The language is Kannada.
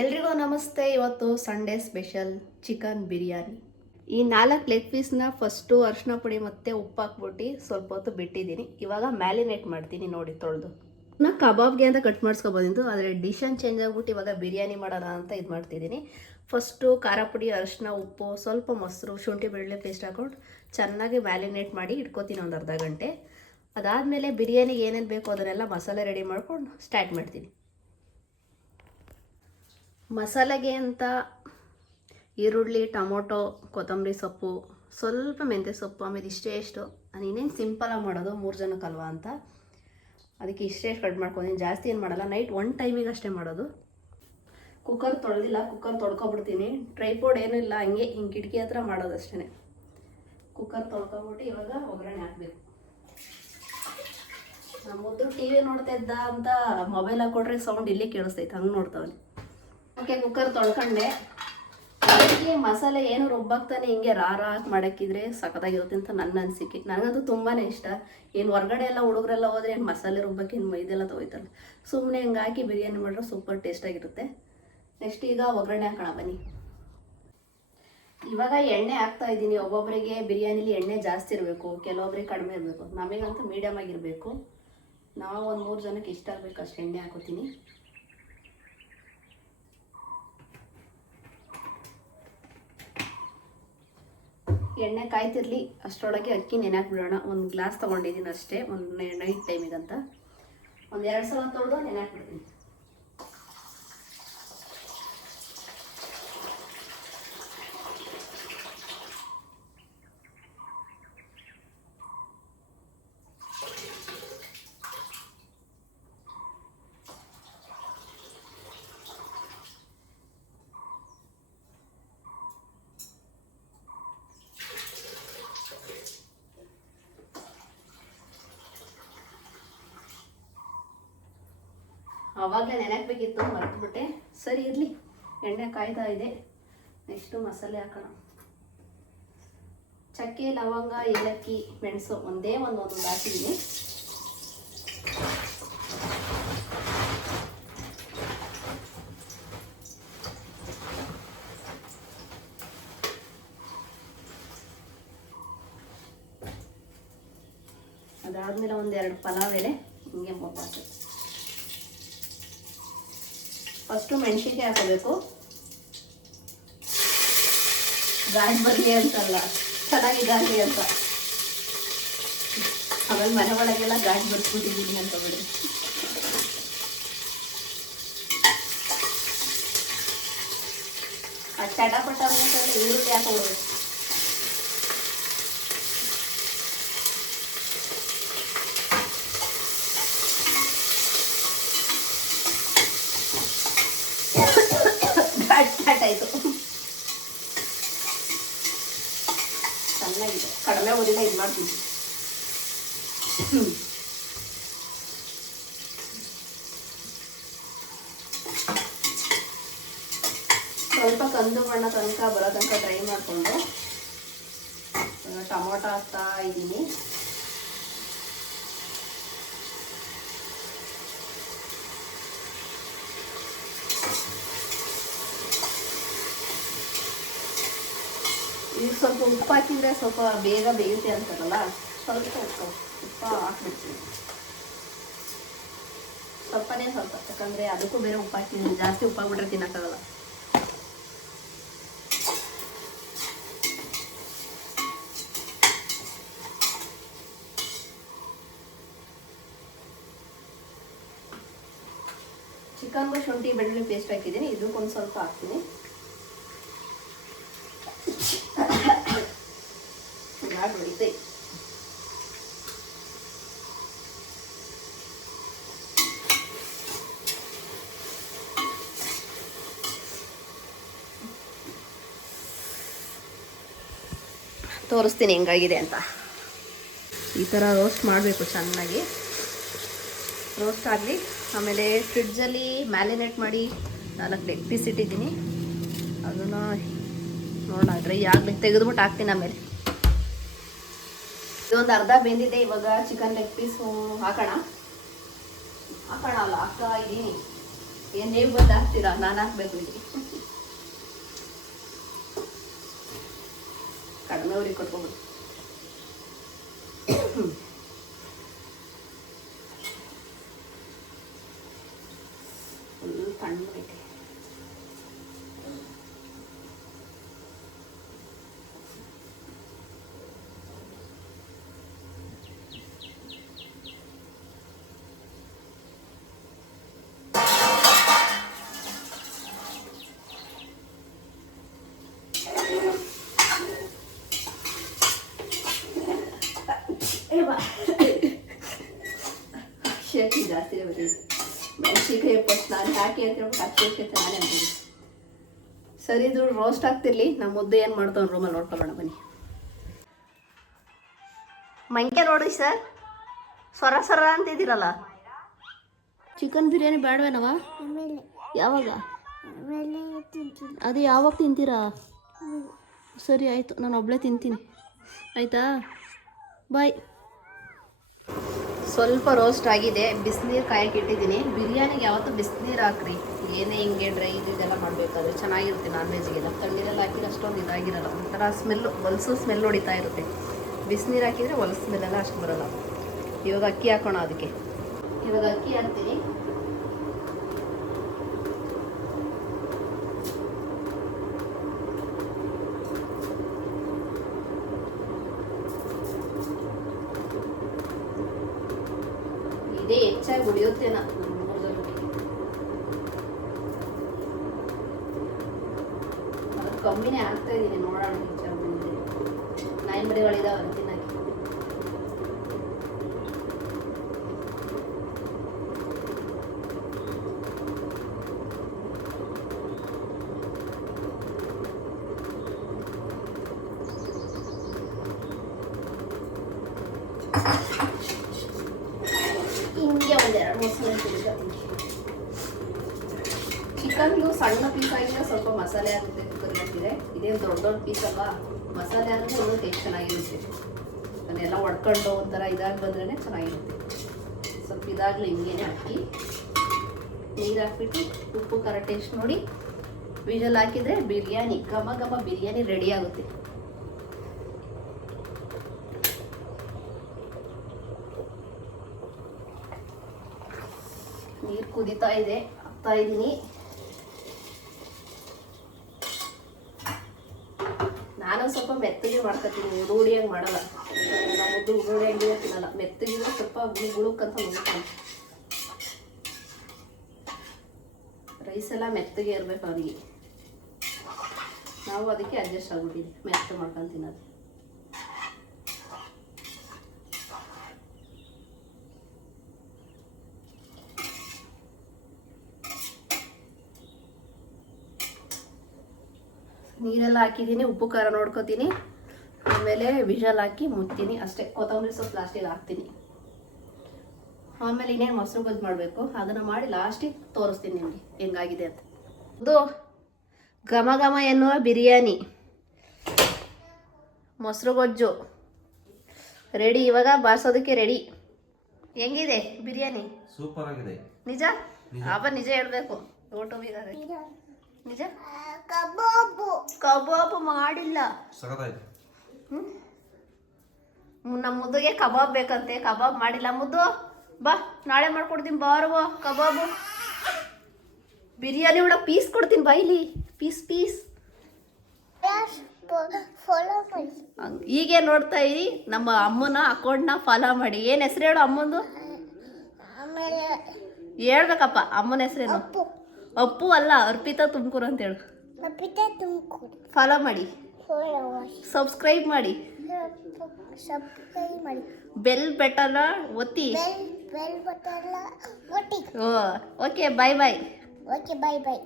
ಎಲ್ರಿಗೂ ನಮಸ್ತೆ. ಇವತ್ತು ಸಂಡೇ ಸ್ಪೆಷಲ್ ಚಿಕನ್ ಬಿರಿಯಾನಿ. ಈ ನಾಲ್ಕು ಲೆಗ್ ಪೀಸ್ನ ಫಸ್ಟು ಅರಿಶಿನ ಪುಡಿ ಮತ್ತು ಉಪ್ಪು ಹಾಕ್ಬಿಟ್ಟು ಸ್ವಲ್ಪ ಹೊತ್ತು ಬಿಟ್ಟಿದ್ದೀನಿ. ಇವಾಗ ಮ್ಯಾಲಿನೇಟ್ ಮಾಡ್ತೀನಿ ನೋಡಿ ತೊಳೆದು. ನಾ ಕಬಾಬ್ಗೆ ಅಂತ ಕಟ್ ಮಾಡಿಸ್ಕೊಬೋದಿತ್ತು ಆದರೆ ಡಿಶನ್ ಚೇಂಜ್ ಆಗ್ಬಿಟ್ಟು ಇವಾಗ ಬಿರಿಯಾನಿ ಮಾಡೋಣ ಅಂತ ಇದು ಮಾಡ್ತಿದ್ದೀನಿ. ಫಸ್ಟು ಖಾರ ಪುಡಿ ಅರಿಶಿನ ಉಪ್ಪು, ಸ್ವಲ್ಪ ಮೊಸರು, ಶುಂಠಿ, ಬೆಳ್ಳುಳ್ಳಿ ಪೇಸ್ಟ್ ಹಾಕೊಂಡು ಚೆನ್ನಾಗಿ ಮ್ಯಾಲಿನೇಟ್ ಮಾಡಿ ಇಟ್ಕೋತೀನಿ ಒಂದು ಅರ್ಧ ಗಂಟೆ. ಅದಾದಮೇಲೆ ಬಿರಿಯಾನಿಗೆ ಏನೇನು ಬೇಕೋ ಅದನ್ನೆಲ್ಲ ಮಸಾಲೆ ರೆಡಿ ಮಾಡ್ಕೊಂಡು ಸ್ಟಾರ್ಟ್ ಮಾಡ್ತೀನಿ. ಮಸಾಲೆಗೆ ಅಂತ ಈರುಳ್ಳಿ, ಟೊಮೊಟೊ, ಕೊತ್ತಂಬರಿ ಸೊಪ್ಪು, ಸ್ವಲ್ಪ ಮೆಂತ್ಯ ಸೊಪ್ಪು, ಆಮೇಲೆ ಇಷ್ಟೇ ಎಷ್ಟು ನಾನು ಇನ್ನೇನು ಸಿಂಪಲಾಗಿ ಮಾಡೋದು, ಮೂರು ಜನಕ್ಕಲ್ವಾ ಅಂತ. ಅದಕ್ಕೆ ಇಷ್ಟೇ ಕಟ್ ಮಾಡ್ಕೊತೀನಿ. ಜಾಸ್ತಿ ಏನು ಮಾಡಲ್ಲ ನೈಟ್ ಒನ್ ಟೈಮಿಗೆ ಅಷ್ಟೇ ಮಾಡೋದು. ಕುಕ್ಕರ್ ತೊಳೆದಿಲ್ಲ ಕುಕ್ಕರ್ ತೊಳ್ಕೊಬಿಡ್ತೀನಿ. ಟ್ರೈಪೋಡ್ ಏನೂ ಇಲ್ಲ, ಹಂಗೆ ಹಿಂಗೆ ಕಿಟಕಿ ಹತ್ರ ಮಾಡೋದು ಅಷ್ಟೇ ಕುಕ್ಕರ್ ತೊಳ್ಕೊಬಿಟ್ಟು ಇವಾಗ ಒಗ್ಗರಣೆ ಹಾಕಬೇಕು. ನಮ್ಮ ಮೊದಲು ಟಿ ವಿ ನೋಡ್ತಾ ಇದ್ದ ಅಂತ ಮೊಬೈಲ್ ಹಾಕ್ಕೊಟ್ರೆ ಸೌಂಡ್ ಇಲ್ಲೇ ಕೇಳಿಸ್ತೈತೆ, ಹಂಗೆ ನೋಡ್ತಾವನೆ. Okay cooker ತೊಳ್ಕೊಂಡೆ. ಅದಕ್ಕೆ ಮಸಾಲೆ ಏನು ರುಬ್ಬಾಕ್ತಾನೆ ಹಿಂಗೆ ರಾರ ಹಾಕಿ ಮಾಡಕ್ಕಿದ್ರೆ ಸಖತ್ತಾಗಿರುತ್ತೆ ಅಂತ ನನ್ನ ಅನಿಸಿಕೆ. ನನಗಂತೂ ತುಂಬಾ ಇಷ್ಟ. ಏನು ಹೊರಗಡೆ ಎಲ್ಲ ಹುಡುಗರೆಲ್ಲ ಹೋದ್ರೆ ಏನು ಮಸಾಲೆ ರುಬ್ಬಕ್ಕೆ ಏನು ಮೈದೆಲ್ಲ ತೊಗೊಯ್ತಲ್ಲ ಸುಮ್ಮನೆ ಹಿಂಗೆ ಹಾಕಿ ಬಿರಿಯಾನಿ ಮಾಡಿದ್ರೆ ಸೂಪರ್ ಟೇಸ್ಟಾಗಿರುತ್ತೆ ನೆಕ್ಸ್ಟ್ ಈಗ ಒಗ್ಗರಣೆ ಹಾಕೋಣ, ಬನ್ನಿ. ಇವಾಗ ಎಣ್ಣೆ ಹಾಕ್ತಾ ಇದ್ದೀನಿ. ಒಬ್ಬೊಬ್ಬರಿಗೆ ಬಿರಿಯಾನಿಲಿ ಎಣ್ಣೆ ಜಾಸ್ತಿ ಇರಬೇಕು ಕೆಲವೊಬ್ಬರಿಗೆ ಕಡಿಮೆ ಇರಬೇಕು. ನಮಗಂತೂ ಮೀಡಿಯಮ್ ಆಗಿರಬೇಕು. ನಾವು ಒಂದು ಮೂರು ಜನಕ್ಕೆ ಇಷ್ಟ ಆಗಬೇಕು ಅಷ್ಟು ಎಣ್ಣೆ ಹಾಕೋತೀನಿ. ಎಣ್ಣೆ ಕಾಯ್ತಿರಲಿ, ಅಷ್ಟರೊಳಗೆ ಅಕ್ಕಿ ನೆನೆಹಾಕ್ ಬಿಡೋಣ ಒಂದು ಗ್ಲಾಸ್ ತೊಗೊಂಡಿದ್ದೀನಿ ಅಷ್ಟೇ, ಒಂದು ನೈಟ್ ಟೈಮಿಗಂತ ಒಂದು ಎರಡು ಸಲ ತೊಳೆದು ನೆನೆಹಾಕ್ಬಿಡ್ತೀನಿ ಆವಾಗಲೇ ನೆನಪಬೇಕಿತ್ತು ಮರೆತುಬಿಟ್ಟೆ. ಸರಿ, ಇರಲಿ. ಎಣ್ಣೆ ಕಾಯ್ತಾ ಇದೆ. ನೆಕ್ಸ್ಟು ಮಸಾಲೆ ಹಾಕೋಣ. ಚಕ್ಕೆ, ಲವಂಗ, ಏಲಕ್ಕಿ, ಮೆಣಸು ಒಂದೇ ಒಂದು ಒಂದೊಂದು ಹಾಕಿದ್ದೀನಿ. ಅದಾದಮೇಲೆ ಒಂದೆರಡು ಪಲಾವ್ ಎಲೆ ಹಿಂಗೆ ಮುದ್ದಾಕಿ ಫಸ್ಟು ಮೆಣಸಿನ್ಕಾಯಿ ಹಾಕೋಬೇಕು ಗಾಳಿ ಬರಲಿ ಅಂತಲ್ಲ ಚೆನ್ನಾಗಿ ಗಾಳಿ ಅಂತ ಆಮೇಲೆ ಮನೆ ಒಳಗೆಲ್ಲ ಗಾಳಿ ಬರ್ಸ್ಬಿಟ್ಟಿದ್ದೀನಿ ಅಂತ ಬಿಡಿ ಆ ಚಟಪಟ ಅನ್ನೋದ್ರಲ್ಲಿ ಈರುಳ್ಳಿ ಹಾಕೋಬೇಕು ಆಯಿತು ಚೆನ್ನಾಗಿದೆ. ಕಡಿಮೆ ಓದಿಲ್ಲ ಇದು ಮಾಡ್ತೀನಿ. ಸ್ವಲ್ಪ ಕಂದು ಬಣ್ಣ ತನಕ ಬರೋ ತನಕ ಡ್ರೈ ಮಾಡಿಕೊಂಡು, ಟೊಮೊಟೊ ಹಾಕ್ತಾ ಇದ್ದೀನಿ. ಈಗ ಸ್ವಲ್ಪ ಉಪ್ಪು ಹಾಕಿದ್ರೆ ಸ್ವಲ್ಪ ಬೇಗ ಬೇಯುತ್ತೆ ಅಂತಾರಲ್ಲ, ಸ್ವಲ್ಪ ಉಪ್ಪು ಉಪ್ಪ ಹಾಕ್ಬಿಡ್ತೀನಿ. ಸ್ವಲ್ಪನೇ ಸ್ವಲ್ಪ, ಯಾಕಂದ್ರೆ ಅದಕ್ಕೂ ಬೇರೆ ಉಪ್ಪು ಹಾಕ್ತೀನಿ ಜಾಸ್ತಿ ಉಪ್ಪು ಹಾಕ್ಬಿಟ್ರೆ ತಿನ್ನಕ್ಕಾಗಲ್ಲ. ಚಿಕನ್ಗೂ ಶುಂಠಿ, ಬೆಳ್ಳುಳ್ಳಿ ಪೇಸ್ಟ್ ಹಾಕಿದ್ದೀನಿ, ಇದಕ್ಕೊಂದು ಸ್ವಲ್ಪ ಹಾಕ್ತೀನಿ ಮಾಡಿ ಹೊಡಿತೆ ತೋರಿಸ್ತೀನಿ ಹೆಂಗಾಗಿದೆ ಅಂತ. ಈ ಥರ ರೋಸ್ಟ್ ಮಾಡಬೇಕು ಚೆನ್ನಾಗಿ. ರೋಸ್ಟ್ ಆಗಲಿ, ಆಮೇಲೆ ಫ್ರಿಡ್ಜಲ್ಲಿ ಮ್ಯಾಲಿನೇಟ್ ಮಾಡಿ ನಾಲ್ಕು ಲೆಗ್ ಪೀಸ್ ಇಟ್ಟಿದ್ದೀನಿ. ಅದನ್ನು ನೋಡೋಣ ಡ್ರೈ ಯಾಕೆ ತೆಗೆದುಬಿಟ್ಟು ಹಾಕ್ತೀನಿ ಆಮೇಲೆ. ಇದೊಂದು ಅರ್ಧ ಬೆಂದಿದೆ, ಇವಾಗ ಚಿಕನ್ ಲೆಗ್ ಪೀಸ್ ಹಾಕೋಣ. ಹಾಕೋಣ ಅಲ್ಲ, ಹಾಕ್ತಾ ಇದ್ದೀನಿ ಏನು ನೀವು ಬಂದು ಹಾಕ್ತೀರಾ ನಾನು ಹಾಕ್ಬೇಕು ಇಲ್ಲಿ. ಕಡಿಮೆ ಅವ್ರಿಗೆ ಶಕ್ತಿ ಜಾಸ್ತಿ ಬರೀ ಮೆಣಸಿನ್ಕಾಯಿ ಫಸ್ಟ್ ನಾನು ಹಾಕಿ ಅಂತ ಹೇಳ್ಬಿಟ್ಟು ಹಚ್ಚಿ ನಾನೇ ಅಂತೀನಿ ಸರಿ ಇದು ರೋಸ್ಟ್ ಆಗ್ತಿರ್ಲಿ. ನಮ್ಮ ಮುದ್ದೆ ಏನು ಮಾಡ್ತಾವ ರೂಮಲ್ಲಿ ನೋಡ್ಕೊಬೇಡ ಬನ್ನಿ. ಮಂಕೆ ನೋಡಿ ಸರ್? ಸೊರ ಸೊರ ಅಂತಿದ್ದೀರಲ್ಲ ಚಿಕನ್ ಬಿರಿಯಾನಿ ಬೇಡವೇನವ ಯಾವಾಗ? ಅದು ಯಾವಾಗ ತಿಂತೀರಾ? ಸರಿ ಆಯಿತು. ನಾನು ಒಬ್ಬಳೇ ತಿಂತೀನಿ. ಆಯಿತಾ? ಬಾಯ್ ಸ್ವಲ್ಪ ರೋಸ್ಟ್ ಆಗಿದೆ. ಬಿಸಿನೀರು ಕಾಯಕ್ಕೆ ಇಟ್ಟಿದ್ದೀನಿ. ಬಿರಿಯಾನಿಗೆ ಯಾವತ್ತೂ ಬಿಸಿನೀರು ಹಾಕ್ರಿ. ಏನೇ ಹಿಂಗೆ ಡ್ರೈ ಇದು ಇದೆಲ್ಲ ಮಾಡಬೇಕಾದ್ರೆ ಚೆನ್ನಾಗಿರುತ್ತೆ ನಾನ್ ವೆಜ್ಗೆಲ್ಲ ತಣ್ಣೀರೆಲ್ಲ ಹಾಕಿದ್ರೆ ಅಷ್ಟೊಂದು ಇದಾಗಿರಲ್ಲ. ಒಂಥರ ಸ್ಮೆಲ್ಲು ಹೊಲಸು ಸ್ಮೆಲ್ ಹೊಡಿತಾ ಇರುತ್ತೆ. ಬಿಸಿನೀರು ಹಾಕಿದರೆ ಹೊಲಸು ಸ್ಮೆಲ್ಲೆಲ್ಲ ಅಷ್ಟು ಬರೋಲ್ಲ. ಇವಾಗ ಅಕ್ಕಿ ಹಾಕೋಣ ಅದಕ್ಕೆ. ಇವಾಗ ಅಕ್ಕಿ ಹಾಕ್ತೀನಿ. ಹೆಚ್ಚಾಗಿ ಉಳಿಯುತ್ತೇನ ಅದು ಕಮ್ಮಿನೇ ಆಗ್ತಾ ಇದೀನಿ ನೋಡೋಣ ಹೆಚ್ಚಾಗಿ ಬಂದಿದೆ ನಾಯಿ ಮರಿಗಳಿದಾವೆ ತಿನ್ನಕ್ಕೆ. ಹಿಂಗೆ ಚಿಕನ್ದು ಸಣ್ಣ ಪೀಸ್ ಆಗಿದ್ರೆ ಸ್ವಲ್ಪ ಮಸಾಲೆ ಆಗುತ್ತೆ ಕುಕ್ಕರ್ ಹಾಕಿದ್ರೆ ಇದೇ ದೊಡ್ಡ ದೊಡ್ಡ ಪೀಸ್ ಅಲ್ವಾ? ಮಸಾಲೆ ಆದರೆ ಒಂದು ಟೇಸ್ಟ್ ಚೆನ್ನಾಗಿರುತ್ತೆ. ಅದನ್ನೆಲ್ಲ ಒಡ್ಕೊಂಡು ಒಂಥರ ಇದಾಗಿ ಬಂದ್ರೇ ಚೆನ್ನಾಗಿರುತ್ತೆ. ಸ್ವಲ್ಪ ಇದಾಗಲಿ ಹಿಂಗೇನೆ ಹಾಕಿ ನೀರು ಹಾಕ್ಬಿಟ್ಟು ಉಪ್ಪು ಖಾರ ಟೇಸ್ಟ್ ನೋಡಿ. ವಿಜಲ್ ಹಾಕಿದರೆ ಬಿರಿಯಾನಿ, ಘಮ ಘಮ ಬಿರಿಯಾನಿ ರೆಡಿ ಆಗುತ್ತೆ ನೀರು ಕುದೀತಾ ಇದೆ ಹಾಕ್ತಾ ಇದ್ದೀನಿ ನಾನು ಸ್ವಲ್ಪ ಮೆತ್ತಗೆ ಮಾಡ್ಕೊತೀನಿ, ರೂಢಿಯಾಗಿ ಮಾಡಲ್ಲ. ನಾನು ರೂಢಿಯಾಗಿ ತಿನ್ನಲ್ಲ ಮೆತ್ತಗಿದ್ರೆ ಸ್ವಲ್ಪ ಗುಳುಕ್ಕಂತ ಮುಗಿಸ್ತೀನಿ ರೈಸ್ ಎಲ್ಲ ಮೆತ್ತಗೆ ಇರಬೇಕು ಅವ್ರಿಗೆ. ನಾವು ಅದಕ್ಕೆ ಅಡ್ಜಸ್ಟ್ ಆಗ್ಬಿಟ್ಟಿದ್ವಿ, ಮೆತ್ತ ಮಾಡ್ಕೊಂಡು ತಿನ್ನೋದು. ನೀರೆಲ್ಲ ಹಾಕಿದ್ದೀನಿ ಉಪ್ಪು ಖಾರ ನೋಡ್ಕೋತೀನಿ. ಆಮೇಲೆ ವಿಷಲ್ ಹಾಕಿ ಮುತ್ತೀನಿ ಅಷ್ಟೇ. ಕೊತ್ತಂಬರಿ ಸೊಪ್ಪು ಲಾಸ್ಟಿಗೆ ಹಾಕ್ತೀನಿ. ಆಮೇಲೆ ಇನ್ನೇನು ಮೊಸರು ಗೊಜ್ಜು ಮಾಡಬೇಕು? ಅದನ್ನು ಮಾಡಿ ಲಾಸ್ಟಿಗೆ ತೋರಿಸ್ತೀನಿ ನಿಮಗೆ ಹೆಂಗಾಗಿದೆ ಅಂತ. ಇದು ಘಮ ಘಮ ಎನ್ನುವ ಬಿರಿಯಾನಿ. ಮೊಸರು ಗೊಜ್ಜು. ರೆಡಿ ಇವಾಗ ಬಾರಿಸೋದಕ್ಕೆ ರೆಡಿ ಹೆಂಗಿದೆ ಬಿರಿಯಾನಿ? ಸೂಪರ್ ಆಗಿದೆ. ನಿಜ? ಅಪ್ಪ ನಿಜ ಹೇಳ್ಬೇಕು. ಯೂಟ್ಯೂಬಿಗಾರೆ ನಿಜ? ಕಬಾಬು. ಕಬಾಬು ಮಾಡಿಲ್ಲ. ಸಖತ್ತಾಯ್ತು. ನಮ್ಮ ಮುದ್ದುಗೆ ಕಬಾಬ್ ಬೇಕಂತೆ. ಕಬಾಬ್ ಮಾಡಿಲ್ಲ. ಮುದ್ದು ಬಾ ನಾಳೆ ಮಾಡ್ಕೊಡ್ತೀನಿ ಬಾರುವ ಕಬಾಬು. ಬಿರಿಯಾನಿ ಒಳಗೆ ಪೀಸ್ ಕೊಡ್ತೀನಿ ಬೈಲಿ ಪೀಸ್ ಪೀಸ್. ಈಗೇ ಹೀಗೆ ನೋಡ್ತಾ ಇರಿ. ನಮ್ಮ ಅಮ್ಮನ ಅಕೌಂಟ್ನ ಫಾಲೋ ಮಾಡಿ. ಏನು ಹೆಸರು ಹೇಳು ಅಮ್ಮಂದು? ಆಮೇಲೆ ಹೇಳ್ಬೇಕಪ್ಪ ಅಮ್ಮನ ಹೆಸರೇನು? ಅಪ್ಪು ಅಲ್ಲ ಅರ್ಪಿತಾ ತುಮಕೂರು ಅಂತ ಹೇಳು. ಅರ್ಪಿತಾ ತುಮಕೂರು. ಫಾಲೋ ಮಾಡಿ. ಸಬ್ಸ್ಕ್ರೈಬ್ ಮಾಡಿ. ಸಬ್ಸ್ಕ್ರೈಬ್ ಮಾಡಿ. ಬೆಲ್ ಬಟನ್ ಒತ್ತಿ. ಬೆಲ್ ಬೆಲ್ ಬಟನ್ ಒಟ್ಟಿ oh okay bye bye okay bye ಬಾಯ್